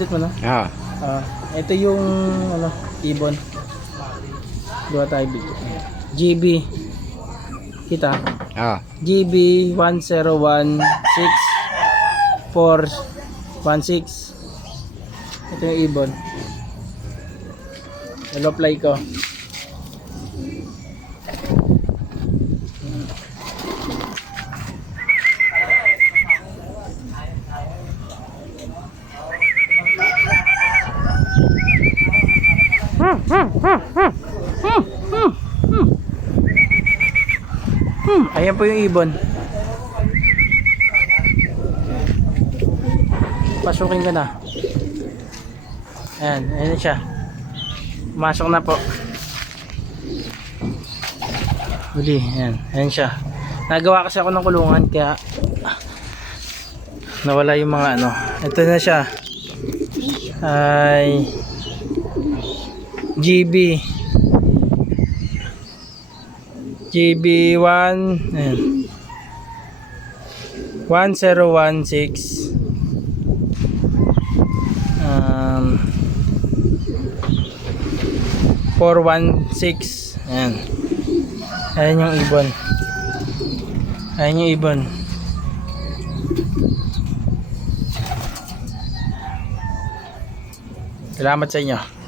Pindot mo na. Ah. Ah, ito yung ano, ibon. Gawa tayo video. GB. Kita. Ah. GB 1016 416. Ito yung ibon. Nalo-apply ko. Hmm, ayan po yung ibon. Pasukin ko na. Ayan, ayan siya. Masok na po. Uli, ayan, ayan siya. Nagawa kasi ako ng kulungan kaya nawala yung mga ano. Ito na siya. Ay GB GB1 ayan. 1016 um, 416 ayan. Ayan yung ibon. Ayan yung ibon. Salamat sa inyo